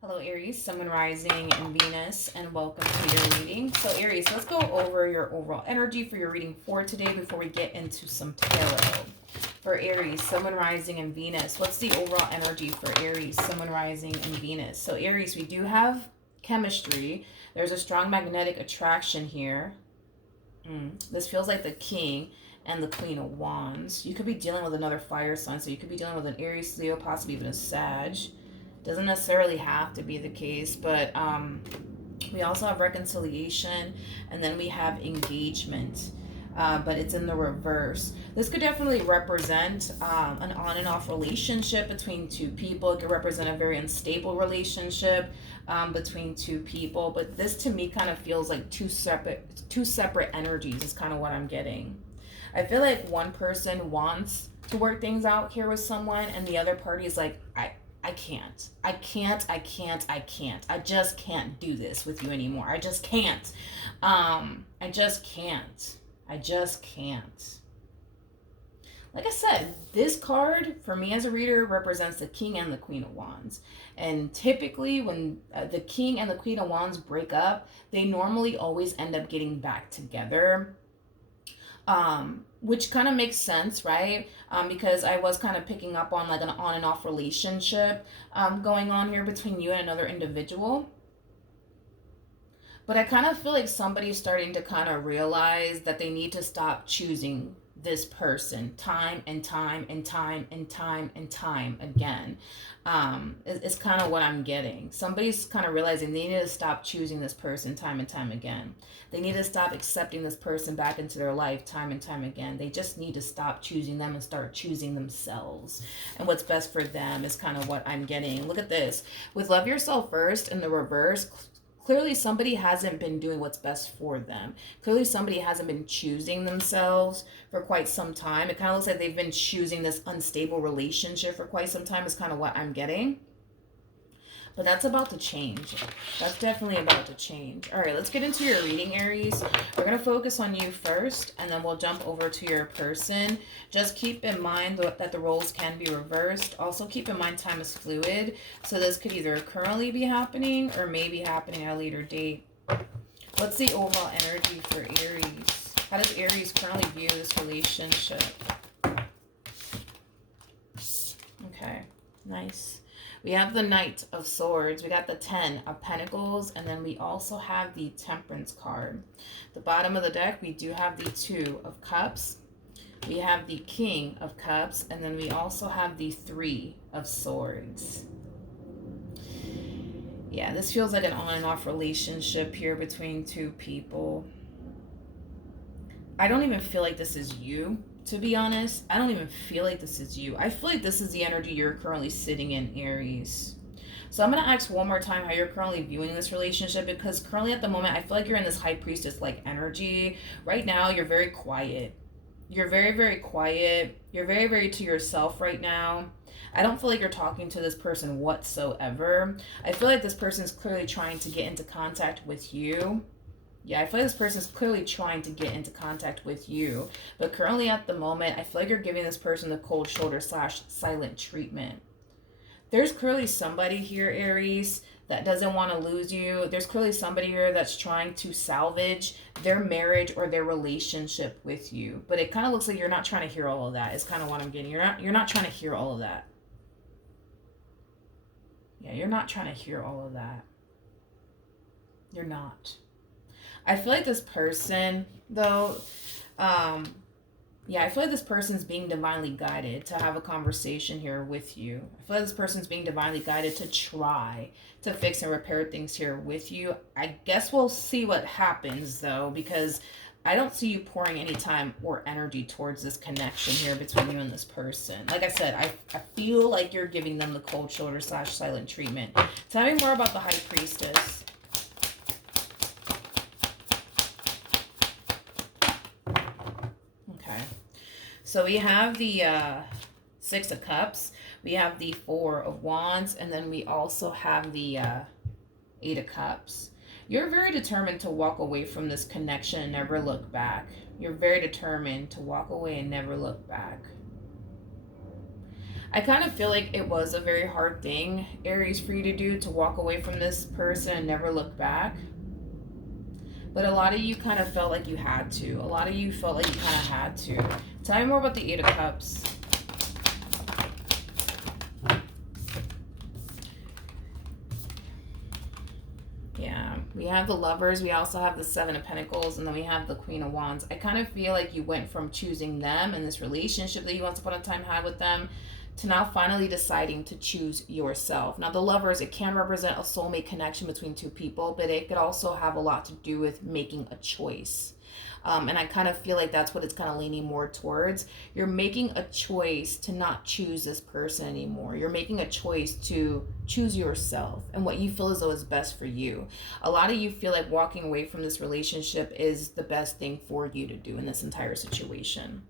Hello Aries, Sun, Moon, Rising, and Venus, and welcome to your reading. So Aries, let's go over your overall energy for your reading for today before we get into some tarot. For Aries, Sun, Moon, Rising, and Venus, what's the overall energy for Aries, Sun, Moon, Rising, and Venus? So Aries, we do have chemistry. There's a strong magnetic attraction here. This feels like the King and the Queen of Wands. You could be dealing with another fire sign, so you could be dealing with an Aries, Leo, possibly even a Sag. Doesn't necessarily have to be the case, but we also have reconciliation, and then we have engagement, but it's in the reverse. This could definitely represent an on and off relationship between two people. It could represent a very unstable relationship between two people, but this to me kind of feels like two separate energies is kind of what I'm getting. I feel like one person wants to work things out here with someone, and the other party is like, I can't. I just can't do this with you anymore. I just can't. I just can't. Like I said, this card, for me as a reader, represents the King and the Queen of Wands. And typically when the King and the Queen of Wands break up, they normally always end up getting back together. Which kind of makes sense, right? Because I was kind of picking up on like an on and off relationship going on here between you and another individual. But I kind of feel like somebody's starting to kind of realize that they need to stop choosing this person time and time and time and time and time again. It's kind of what I'm getting. Somebody's kind of realizing they need to stop choosing this person time and time again. They need to stop accepting this person back into their life time and time again. They just need to stop choosing them and start choosing themselves. And what's best for them is kind of what I'm getting. Look at this. With love yourself first in the reverse, clearly somebody hasn't been doing what's best for them. Clearly somebody hasn't been choosing themselves for quite some time. It kind of looks like they've been choosing this unstable relationship for quite some time is kind of what I'm getting. But that's about to change. That's definitely about to change. All right, let's get into your reading, Aries. We're going to focus on you first, and then we'll jump over to your person. Just keep in mind that the roles can be reversed. Also, keep in mind time is fluid. So this could either currently be happening or maybe happening at a later date. What's the overall energy for Aries? How does Aries currently view this relationship? Okay, nice. We have the Knight of Swords, we got the 10 of Pentacles, and then we also have the Temperance card. The bottom of the deck, we do have the 2 of Cups. We have the King of Cups, and then we also have the 3 of Swords. Yeah, this feels like an on and off relationship here between two people. I don't even feel like this is you. To be honest, I don't even feel like this is you. I feel like this is the energy you're currently sitting in, Aries. So I'm going to ask one more time how you're currently viewing this relationship, because currently at the moment, I feel like you're in this High Priestess-like energy. Right now, you're very quiet. You're very, very quiet. You're very, very to yourself right now. I don't feel like you're talking to this person whatsoever. I feel like this person is clearly trying to get into contact with you. Yeah, I feel like this person is clearly trying to get into contact with you. But currently at the moment, I feel like you're giving this person the cold shoulder / silent treatment. There's clearly somebody here, Aries, that doesn't want to lose you. There's clearly somebody here that's trying to salvage their marriage or their relationship with you. But it kind of looks like you're not trying to hear all of that. It's kind of what I'm getting. You're not trying to hear all of that. Yeah, you're not trying to hear all of that. You're not. I feel like this person, though, yeah, I feel like this person's being divinely guided to have a conversation here with you. I feel like this person's being divinely guided to try to fix and repair things here with you. I guess we'll see what happens, though, because I don't see you pouring any time or energy towards this connection here between you and this person. Like I said, I feel like you're giving them the cold shoulder / silent treatment. Tell me more about the High Priestess. So we have the 6 of Cups, we have the 4 of Wands, and then we also have the 8 of Cups. You're very determined to walk away from this connection and never look back. You're very determined to walk away and never look back. I kind of feel like it was a very hard thing, Aries, for you to do, to walk away from this person and never look back. But a lot of you kind of felt like you had to. A lot of you felt like you kind of had to. Tell me more about the Eight of Cups. Yeah, we have the Lovers. We also have the Seven of Pentacles. And then we have the Queen of Wands. I kind of feel like you went from choosing them and this relationship that you once upon a time had with them to now finally deciding to choose yourself. Now, the Lovers, it can represent a soulmate connection between two people, but it could also have a lot to do with making a choice. And I kind of feel like that's what it's kind of leaning more towards. You're making a choice to not choose this person anymore. You're making a choice to choose yourself and what you feel as though is best for you. A lot of you feel like walking away from this relationship is the best thing for you to do in this entire situation.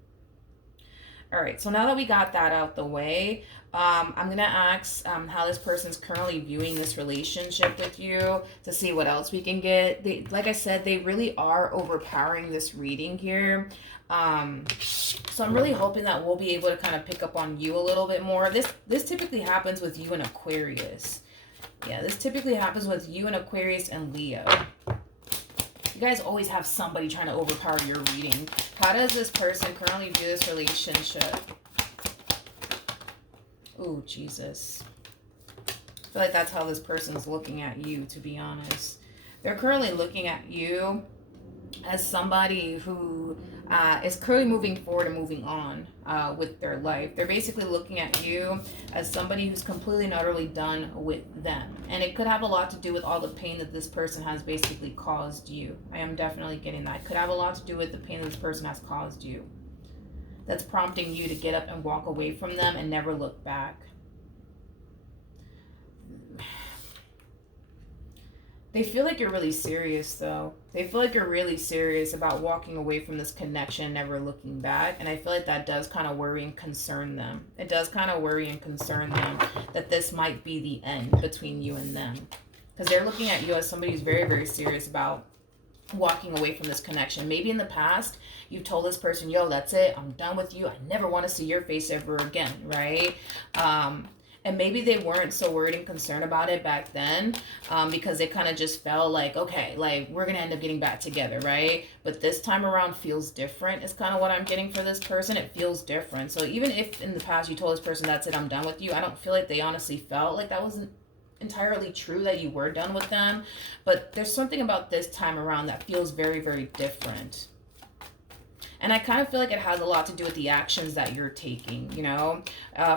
All right, so now that we got that out the way, I'm going to ask how this person's currently viewing this relationship with you to see what else we can get. Like I said, they really are overpowering this reading here. So I'm really hoping that we'll be able to kind of pick up on you a little bit more. This typically happens with you and Aquarius. Yeah, this typically happens with you and Aquarius and Leo. You guys always have somebody trying to overpower your reading. How does this person currently view this relationship? Oh, Jesus. I feel like that's how this person's looking at you, to be honest. They're currently looking at you as somebody who is currently moving forward and moving on with their life. They're basically looking at you as somebody who's completely and utterly done with them. And it could have a lot to do with all the pain that this person has basically caused you. I am definitely getting that. It could have a lot to do with the pain that this person has caused you. That's prompting you to get up and walk away from them and never look back. They feel like you're really serious, though. They feel like you're really serious about walking away from this connection and never looking back. And I feel like that does kind of worry and concern them. It does kind of worry and concern them that this might be the end between you and them. Because they're looking at you as somebody who's very, very serious about walking away from this connection. Maybe in the past, you've told this person, yo, that's it. I'm done with you. I never want to see your face ever again, right? And maybe they weren't so worried and concerned about it back then because they kind of just felt like, okay, like we're going to end up getting back together, right? But this time around feels different is kind of what I'm getting for this person. It feels different. So even if in the past you told this person, that's it, I'm done with you, I don't feel like they honestly felt like that wasn't entirely true, that you were done with them. But there's something about this time around that feels very, very different. And I kind of feel like it has a lot to do with the actions that you're taking, you know.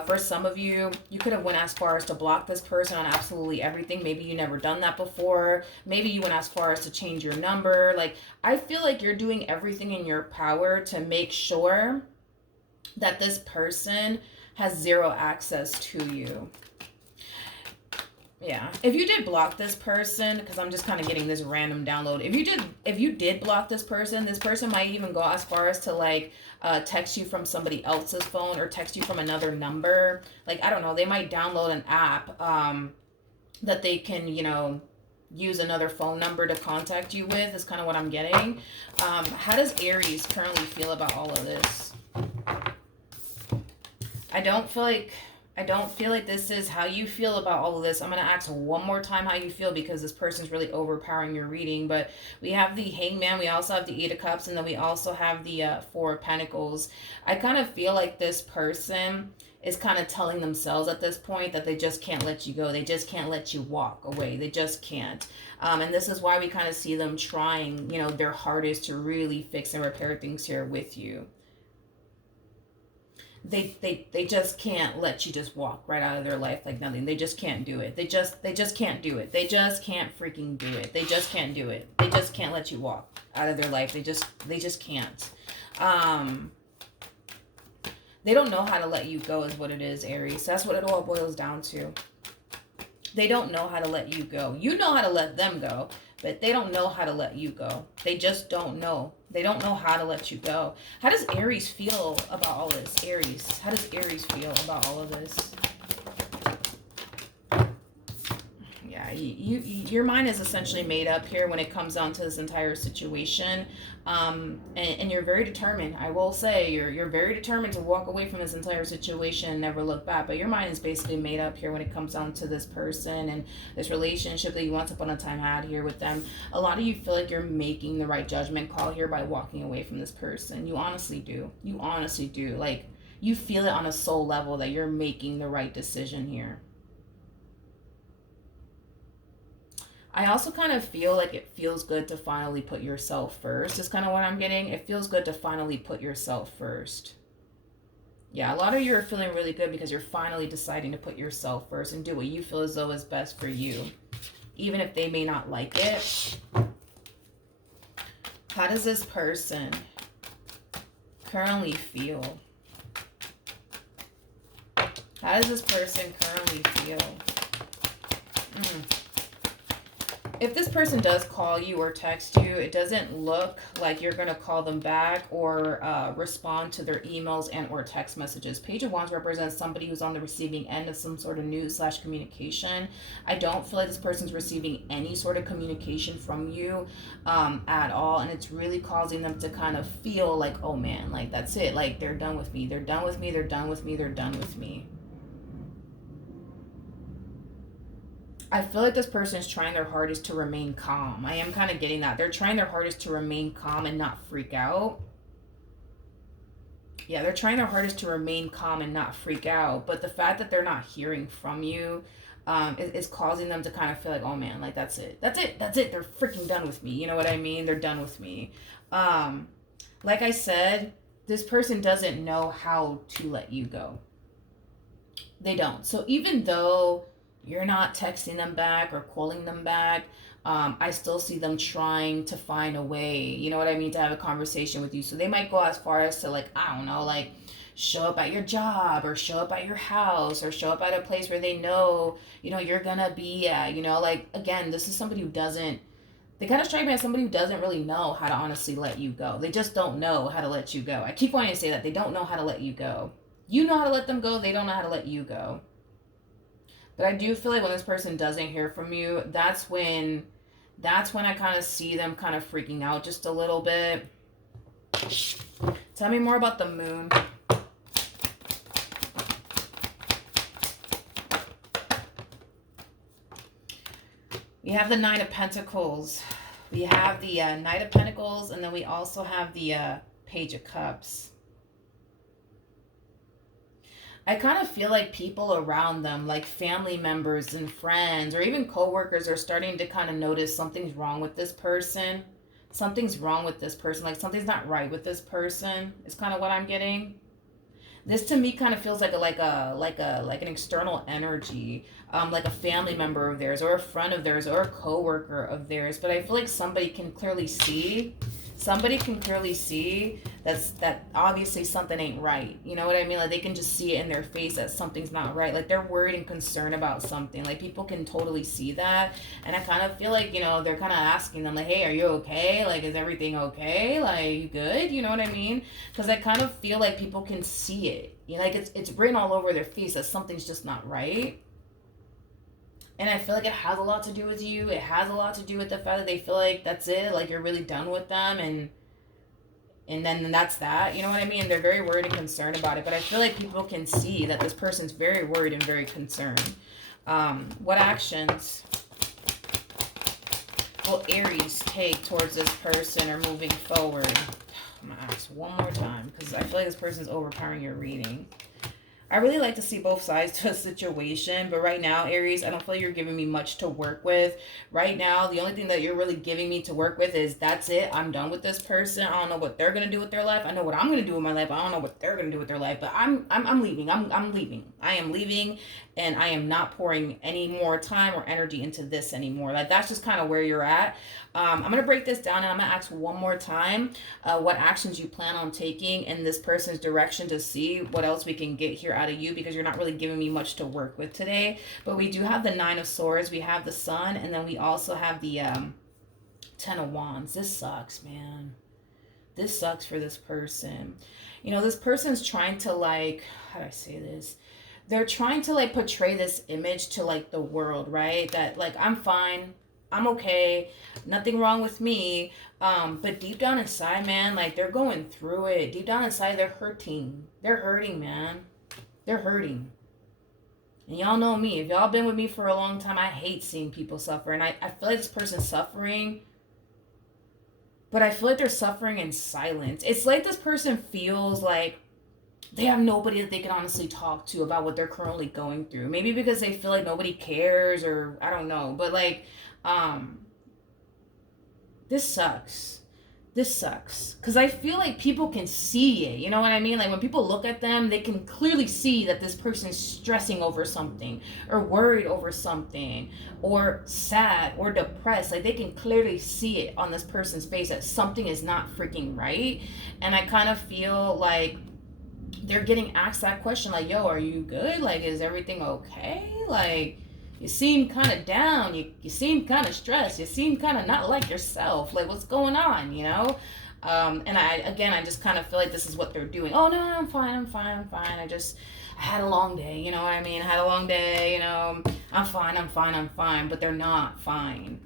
For some of you, you could have went as far as to block this person on absolutely everything. Maybe you never done that before. Maybe you went as far as to change your number. Like, I feel like you're doing everything in your power to make sure that this person has zero access to you. Yeah, if you did block this person, because I'm just kind of getting this random download. If you did block this person might even go as far as to like text you from somebody else's phone or text you from another number. Like, I don't know, they might download an app that they can, you know, use another phone number to contact you with, is kind of what I'm getting. How does Aries currently feel about all of this? I don't feel like this is how you feel about all of this. I'm going to ask one more time how you feel because this person's really overpowering your reading. But we have the Hangman, we also have the Eight of Cups, and then we also have the Four of Pentacles. I kind of feel like this person is kind of telling themselves at this point that they just can't let you go. They just can't let you walk away. They just can't. And this is why we kind of see them trying, you know, their hardest to really fix and repair things here with you. They just can't let you just walk right out of their life like nothing. They just can't do it. They just can't do it. They just can't freaking do it. They just can't do it. They just can't let you walk out of their life. They just can't. They don't know how to let you go is what it is, Aries. That's what it all boils down to. They don't know how to let you go. You know how to let them go, but they don't know how to let you go. They just don't know. They don't know how to let you go. How does Aries feel about all this? Aries, how does Aries feel about all of this? Yeah, your mind is essentially made up here when it comes down to this entire situation. And you're very determined. I will say you're very determined to walk away from this entire situation and never look back. But your mind is basically made up here when it comes down to this person and this relationship that you once upon a time had here with them. A lot of you feel like you're making the right judgment call here by walking away from this person. You honestly do. You honestly do. Like, you feel it on a soul level that you're making the right decision here. I also kind of feel like it feels good to finally put yourself first. Is kind of what I'm getting. It feels good to finally put yourself first. Yeah, a lot of you are feeling really good because you're finally deciding to put yourself first and do what you feel as though is best for you, even if they may not like it. How does this person currently feel? How does this person currently feel? If this person does call you or text you, it doesn't look like you're going to call them back or respond to their emails and or text messages. Page of Wands represents somebody who's on the receiving end of some sort of news / communication. I don't feel like this person's receiving any sort of communication from you at all. And it's really causing them to kind of feel like, oh man, like that's it. Like they're done with me. They're done with me. They're done with me. They're done with me. I feel like this person is trying their hardest to remain calm. I am kind of getting that. They're trying their hardest to remain calm and not freak out. Yeah, they're trying their hardest to remain calm and not freak out. But the fact that they're not hearing from you is causing them to kind of feel like, oh man, like that's it. That's it. That's it. They're freaking done with me. You know what I mean? They're done with me. Like I said, this person doesn't know how to let you go. They don't. So even though you're not texting them back or calling them back, I still see them trying to find a way, you know what I mean, to have a conversation with you. So they might go as far as to, like, I don't know, like show up at your job or show up at your house or show up at a place where they know, you know, you're gonna be at, you know, like, again, this is somebody who doesn't, they kind of strike me as somebody who doesn't really know how to honestly let you go. They just don't know how to let you go. I keep wanting to say that. They don't know how to let you go. You know how to let them go. They don't know how to let you go. But I do feel like when this person doesn't hear from you, that's when I kind of see them kind of freaking out just a little bit. Tell me more about the moon. We have the Nine of Pentacles. We have the Knight of Pentacles, and then we also have the Page of Cups. I kind of feel like people around them, like family members and friends or even coworkers, are starting to kind of notice something's wrong with this person. Something's wrong with this person. Like something's not right with this person is kind of what I'm getting. This to me kind of feels like an external energy, like a family member of theirs or a friend of theirs or a coworker of theirs. But I feel like somebody can clearly see that obviously something ain't right. You know what I mean? Like they can just see it in their face that something's not right. Like they're worried and concerned about something. Like people can totally see that. And I kind of feel like, you know, they're kind of asking them like, hey, are you okay? Like, is everything okay? Like, you good? You know what I mean? Because I kind of feel like people can see it. You know, like it's written all over their face that something's just not right. And I feel like it has a lot to do with you. It has a lot to do with the fact that they feel like that's it. Like you're really done with them. And then that's that. You know what I mean? They're very worried and concerned about it. But I feel like people can see that this person's very worried and very concerned. What actions will Aries take towards this person or moving forward? I'm going to ask one more time because I feel like this person's overpowering your reading. I really like to see both sides to a situation, but right now, Aries, I don't feel like you're giving me much to work with. Right now, the only thing that you're really giving me to work with is that's it. I'm done with this person. I don't know what they're going to do with their life. I know what I'm going to do with my life. I don't know what they're going to do with their life, but I'm leaving. I'm leaving. I am leaving, and I am not pouring any more time or energy into this anymore. Like, that's just kind of where you're at. I'm going to break this down, and I'm going to ask one more time what actions you plan on taking in this person's direction to see what else we can get here out of you, because you're not really giving me much to work with today. But we do have the Nine of Swords, we have the Sun, and then we also have the Ten of Wands. This sucks, man. This sucks for this person. You know, this person's trying to, like, how do I say this? they're trying to like portray this image to like the world, right? That like I'm fine, I'm okay, nothing wrong with me. But deep down inside, man, like they're going through it. Deep down inside, they're hurting. They're hurting, man. They're hurting. And y'all know me. If y'all been with me for a long time, I hate seeing people suffer. And I feel like this person's suffering, but I feel like they're suffering in silence. It's like this person feels like they have nobody that they can honestly talk to about what they're currently going through. Maybe because they feel like nobody cares, or I don't know. But like, this sucks. This sucks. Because I feel like people can see it. You know what I mean? Like when people look at them, they can clearly see that this person's stressing over something, or worried over something, or sad or depressed. Like they can clearly see it on this person's face that something is not freaking right. And I kind of feel like they're getting asked that question, like, yo, are you good? Like, is everything okay? Like, you seem kind of down. You seem kind of stressed. You seem kind of not like yourself. Like, what's going on, you know? And I just kind of feel like this is what they're doing. Oh, no, I'm fine. I had a long day, you know what I mean? I had a long day, you know. I'm fine. But they're not fine.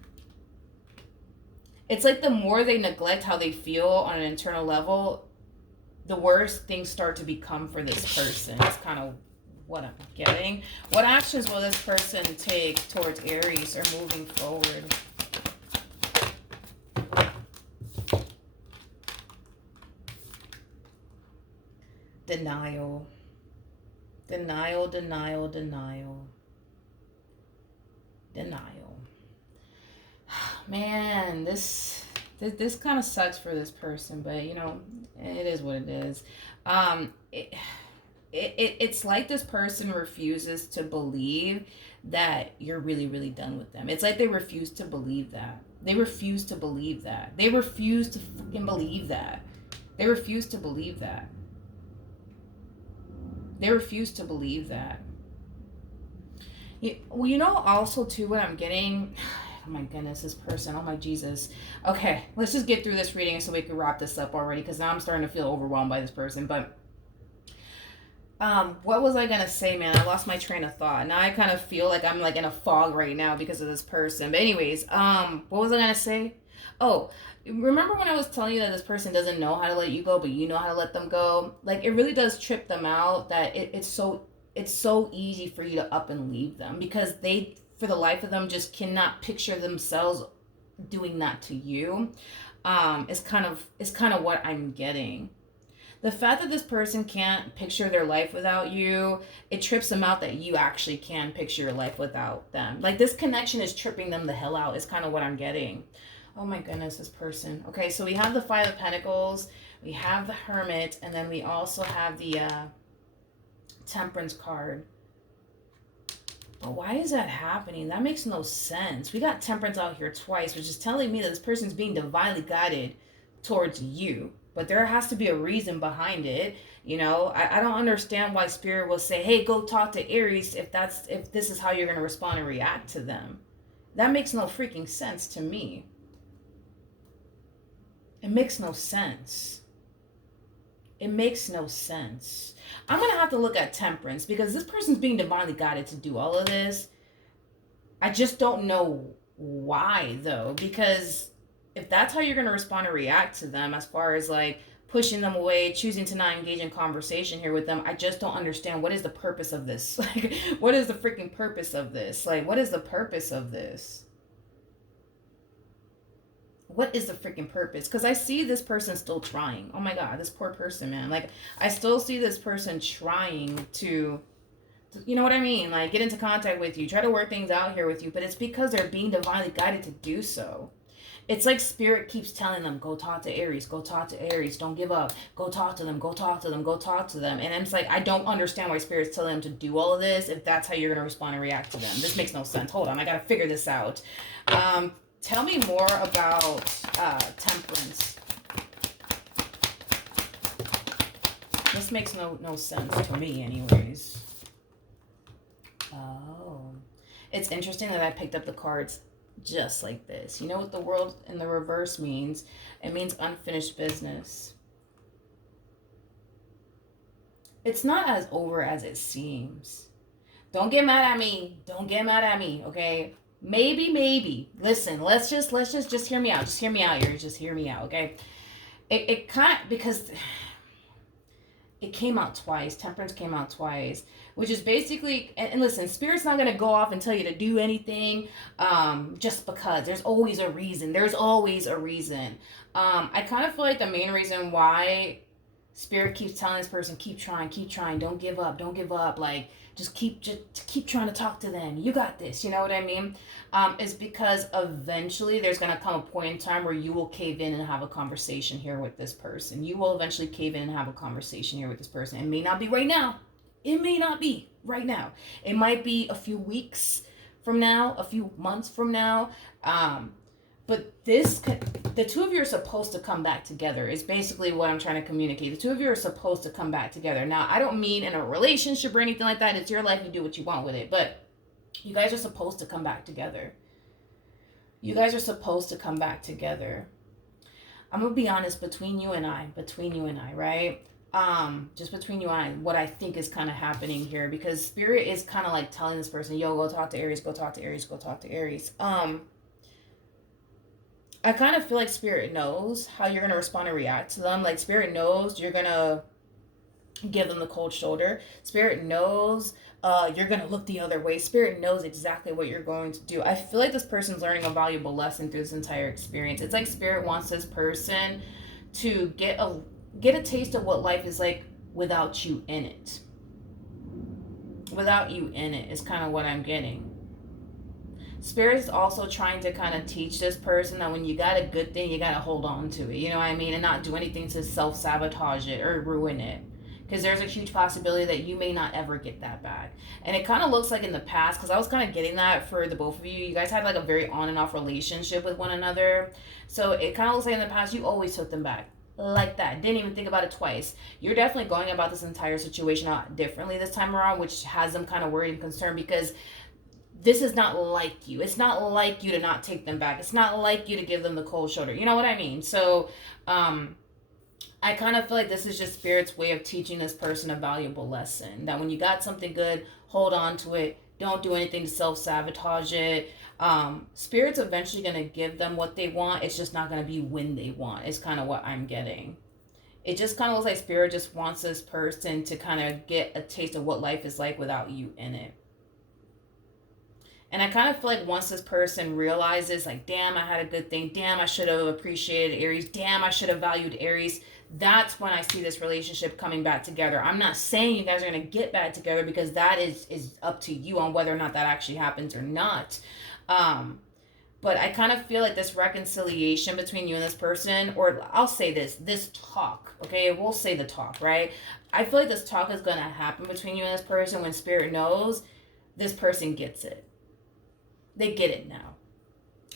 It's like the more they neglect how they feel on an internal level, the worse things start to become for this person. It's kind of what I'm getting. What actions will this person take towards Aries or moving forward? Denial. Man, this kind of sucks for this person, but you know, it is what it is. It's like this person refuses to believe that you're really, really done with them. It's like they refuse to believe that. They refuse to believe that. They refuse to fucking believe that. They refuse to believe that. They refuse to believe that. Well, you know, also too, what I'm getting. Oh my goodness, this person. Oh my Jesus. Okay, let's just get through this reading so we can wrap this up already, because now I'm starting to feel overwhelmed by this person. But what was I gonna say, man? I lost my train of thought. Now I kind of feel like I'm like in a fog right now because of this person. But anyways, what was I gonna say? Oh, remember when I was telling you that this person doesn't know how to let you go, but you know how to let them go? Like, it really does trip them out that it's so easy for you to up and leave them, because they, for the life of them, just cannot picture themselves doing that to you. Is kind of what I'm getting. The fact that this person can't picture their life without you, it trips them out that you actually can picture your life without them. Like, this connection is tripping them the hell out, is kind of what I'm getting. Oh my goodness, this person. Okay, so we have the Five of Pentacles, we have the Hermit, and then we also have the Temperance card. But why is that happening? That makes no sense. We got Temperance out here twice, which is telling me that this person's being divinely guided towards you. But there has to be a reason behind it. You know, I don't understand why Spirit will say, hey, go talk to Aries if this is how you're going to respond and react to them. That makes no freaking sense to me. It makes no sense. It makes no sense. I'm going to have to look at Temperance, because this person's being divinely guided to do all of this. I just don't know why, though, because if that's how you're going to respond or react to them, as far as like pushing them away, choosing to not engage in conversation here with them, I just don't understand. What is the purpose of this? Like, what is the freaking purpose of this? Like, what is the purpose of this? What is the freaking purpose? Because I see this person still trying. Oh my God, this poor person, man. Like, I still see this person trying to, you know what I mean? Like, get into contact with you, try to work things out here with you, but it's because they're being divinely guided to do so. It's like Spirit keeps telling them, go talk to Aries, go talk to Aries, don't give up, go talk to them, go talk to them, go talk to them. And it's like, I don't understand why Spirit's telling them to do all of this if that's how you're going to respond and react to them. This makes no sense. Hold on, I got to figure this out. Tell me more about Temperance. This makes no sense to me anyways. Oh. It's interesting that I picked up the cards just like this. You know what the World in the reverse means? It means unfinished business. It's not as over as it seems. Don't get mad at me. Don't get mad at me, okay? Maybe. Listen, let's just hear me out. Just hear me out, Aries. Just hear me out, okay? It kind of, because it came out twice. Temperance came out twice, which is basically, and listen, Spirit's not going to go off and tell you to do anything just because. There's always a reason. There's always a reason. I kind of feel like the main reason why Spirit keeps telling this person, keep trying, don't give up, like, just keep trying to talk to them. You got this, you know what I mean? Is because eventually there's going to come a point in time where you will cave in and have a conversation here with this person. You will eventually cave in and have a conversation here with this person. It may not be right now. It may not be right now. It might be a few weeks from now, a few months from now. But the two of you are supposed to come back together is basically what I'm trying to communicate. The two of you are supposed to come back together. Now, I don't mean in a relationship or anything like that. It's your life. You do what you want with it. But you guys are supposed to come back together. You guys are supposed to come back together. I'm going to be honest, between you and I, right? Just between you and I, what I think is kind of happening here, because Spirit is kind of like telling this person, yo, go talk to Aries, go talk to Aries, go talk to Aries. I kind of feel like Spirit knows how you're going to respond and react to them. Like, Spirit knows you're going to give them the cold shoulder. Spirit knows you're going to look the other way. Spirit knows exactly what you're going to do. I feel like this person's learning a valuable lesson through this entire experience. It's like Spirit wants this person to get a taste of what life is like without you in it. Without you in it is kind of what I'm getting. Spirit is also trying to kind of teach this person that when you got a good thing, you got to hold on to it. You know what I mean? And not do anything to self-sabotage it or ruin it. Because there's a huge possibility that you may not ever get that back. And it kind of looks like in the past, because I was kind of getting that for the both of you. You guys had like a very on and off relationship with one another. So it kind of looks like in the past, you always took them back. Like that. Didn't even think about it twice. You're definitely going about this entire situation out differently this time around, which has them kind of worried and concerned, because this is not like you. It's not like you to not take them back. It's not like you to give them the cold shoulder. You know what I mean? So, I kind of feel like this is just Spirit's way of teaching this person a valuable lesson. That when you got something good, hold on to it. Don't do anything to self-sabotage it. Spirit's eventually going to give them what they want. It's just not going to be when they want. It's kind of what I'm getting. It just kind of looks like Spirit just wants this person to kind of get a taste of what life is like without you in it. And I kind of feel like once this person realizes, like, damn, I had a good thing. Damn, I should have appreciated Aries. Damn, I should have valued Aries. That's when I see this relationship coming back together. I'm not saying you guys are going to get back together, because that is up to you on whether or not that actually happens or not. But I kind of feel like this reconciliation between you and this person, or I'll say this talk, okay? We'll say the talk, right? I feel like this talk is going to happen between you and this person when Spirit knows this person gets it. They get it now.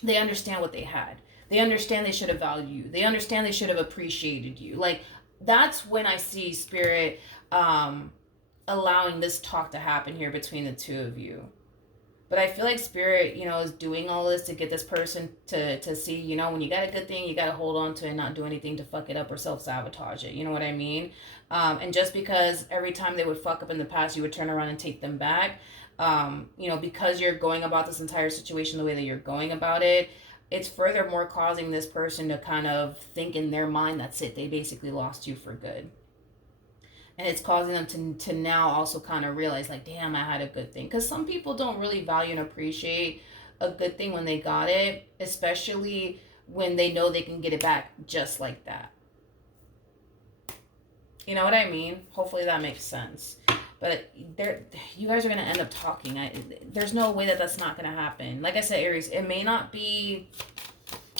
They understand what they had. They understand they should have valued you. They understand they should have appreciated you. Like, that's when I see Spirit allowing this talk to happen here between the two of you. But I feel like Spirit, is doing all this to get this person to see, when you got a good thing, you got to hold on to it and not do anything to fuck it up or self-sabotage it. You know what I mean? And just because every time they would fuck up in the past, you would turn around and take them back, because you're going about this entire situation the way that you're going about it, it's furthermore causing this person to kind of think in their mind, that's it. They basically lost you for good. And it's causing them to now also kind of realize, like, damn, I had a good thing. Because some people don't really value and appreciate a good thing when they got it, especially when they know they can get it back just like that. You know what I mean? Hopefully that makes sense. But you guys are going to end up talking. There's no way that that's not going to happen. Like I said, Aries, it may not be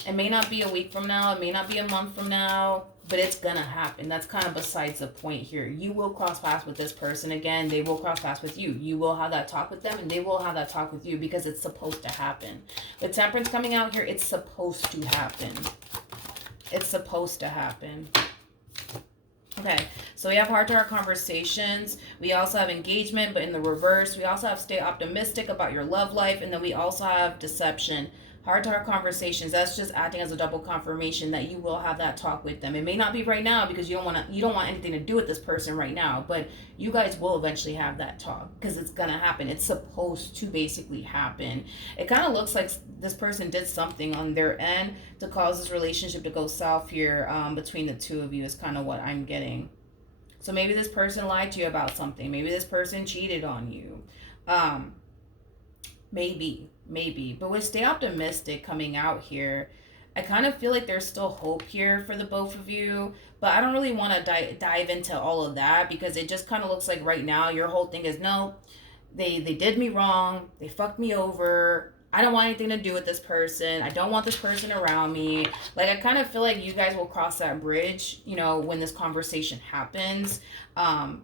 a week from now. It may not be a month from now. But it's going to happen. That's kind of besides the point here. You will cross paths with this person again. They will cross paths with you. You will have that talk with them, and they will have that talk with you, because it's supposed to happen. The Temperance coming out here, it's supposed to happen. It's supposed to happen. Okay, so we have heart-to-heart conversations. We also have engagement, but in the reverse. We also have stay optimistic about your love life, and then we also have deception. Heart-to-heart conversations, that's just acting as a double confirmation that you will have that talk with them. It may not be right now because you don't want anything to do with this person right now, but you guys will eventually have that talk because it's gonna happen. It's supposed to basically happen. It kind of looks like this person did something on their end to cause this relationship to go south here, between the two of you is kind of what I'm getting. So maybe this person lied to you about something. Maybe this person cheated on you. Um, maybe. But with stay optimistic coming out here, I kind of feel like there's still hope here for the both of you. But I don't really want to dive into all of that because it just kind of looks like right now your whole thing is no, they did me wrong. They fucked me over. I don't want anything to do with this person. I don't want this person around me. Like, I kind of feel like you guys will cross that bridge, when this conversation happens,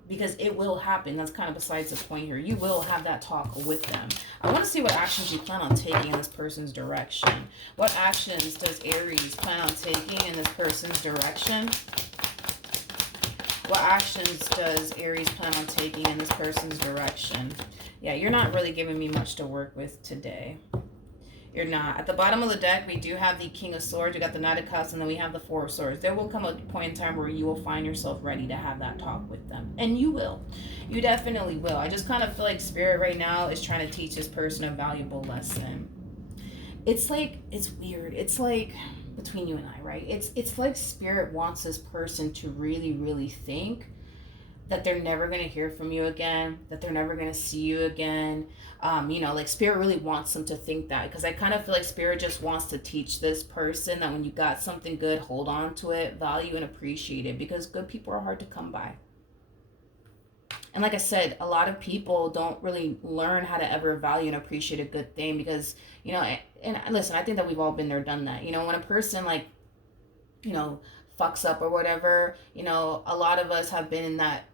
because it will happen. That's kind of besides the point here. You will have that talk with them. I want to see what actions you plan on taking in this person's direction. What actions does Aries plan on taking in this person's direction? What actions does Aries plan on taking in this person's direction? Yeah, you're not really giving me much to work with today. You're not. At the bottom of the deck, we do have the King of Swords. We got the Knight of Cups, and then we have the Four of Swords. There will come a point in time where you will find yourself ready to have that talk with them. And you will. You definitely will. I just kind of feel like Spirit right now is trying to teach this person a valuable lesson. It's weird. It's like, between you and I, right? It's like Spirit wants this person to really, really think that they're never going to hear from you again, that they're never going to see you again. Like Spirit really wants them to think that, because I kind of feel like Spirit just wants to teach this person that when you got something good, hold on to it, value and appreciate it, because good people are hard to come by. And like I said, a lot of people don't really learn how to ever value and appreciate a good thing because, and listen, I think that we've all been there, done that. When a person fucks up or whatever, a lot of us have been in that,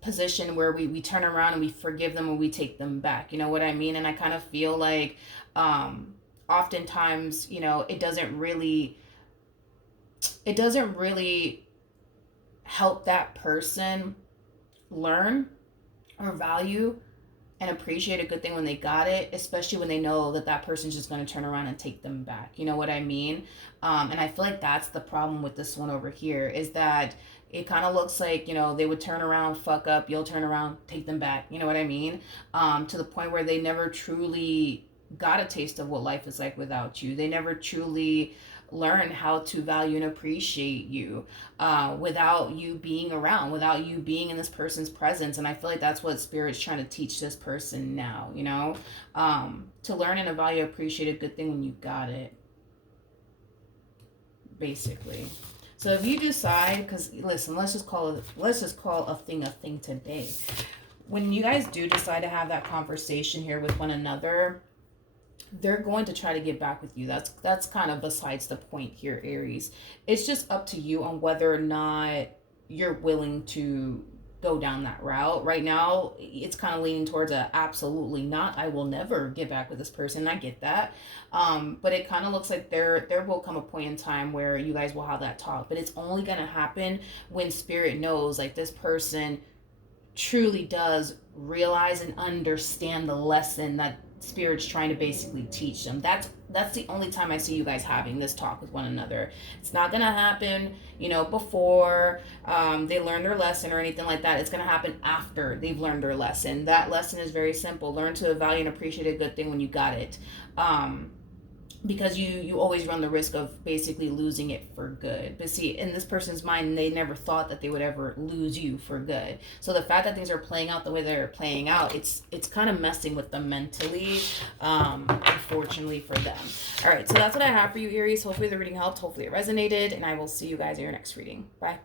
position where we turn around and we forgive them and we take them back. You know what I mean? And I kind of feel like oftentimes, it doesn't really help that person learn or value and appreciate a good thing when they got it, especially when they know that that person's just going to turn around and take them back. You know what I mean? And I feel like that's the problem with this one over here, is that it kind of looks like, they would turn around, fuck up, you'll turn around, take them back. You know what I mean? To the point where they never truly got a taste of what life is like without you. They never truly learn how to value and appreciate you without you being around, without you being in this person's presence. And I feel like that's what Spirit's trying to teach this person now, to learn and value, appreciate a good thing when you got it, basically. So if you decide, because listen, let's just call a thing today. When you guys do decide to have that conversation here with one another, they're going to try to get back with you. That's kind of besides the point here, Aries. It's just up to you on whether or not you're willing to go down that route. Right now, it's kind of leaning towards a absolutely not. I will never get back with this person. I get that. But it kind of looks like there will come a point in time where you guys will have that talk. But it's only going to happen when Spirit knows, like, this person truly does realize and understand the lesson that Spirit's trying to basically teach them. That's the only time I see you guys having this talk with one another. It's not gonna happen, before they learn their lesson or anything like that. It's gonna happen after they've learned their lesson. That lesson is very simple. Learn to value and appreciate a good thing when you got it. Because you always run the risk of basically losing it for good. But see, in this person's mind, they never thought that they would ever lose you for good. So the fact that things are playing out the way they're playing out, it's kind of messing with them mentally, unfortunately for them. All right, so that's what I have for you, Aries. Hopefully the reading helped. Hopefully it resonated, and I will see you guys in your next reading. Bye.